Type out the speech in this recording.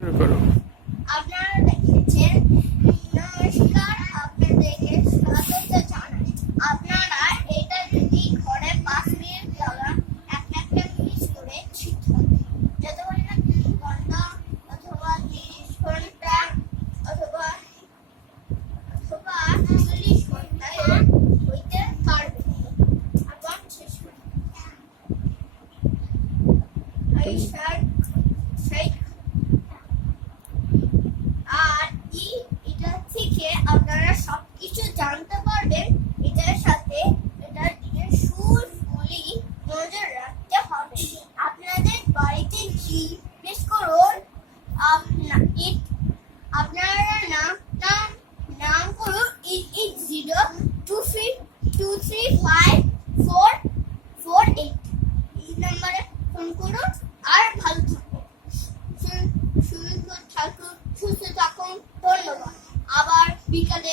শুরু করো। আপনারা দেখেছেন, নমস্কার, আপনাদেরকে স্বাগত জানাই। আপনারা এটা যদি ঘরে 5 মিনিট লাগান, একটা মিনিট করে শিখতে হবে। যত বলি না 3 ঘন্টা অথবা 30 ঘন্টা অথবা 40 ঘন্টায় হইতে পারবে। আবার শেষ করি। আর এটা থেকে আপনারা সবকিছু জানতে পারবেন। এটার সাথে এটার দিকে ফুললি নজর রাখতে হবে। আপনাদের বাড়িতে জিজ্ঞেস করুন, আপনারা নাম করুন 80235448 এই নম্বরে ফোন করুন। আর ভালো থাকুন, সুস্থ থাকুন। ধন্যবাদ। আবার বিকেল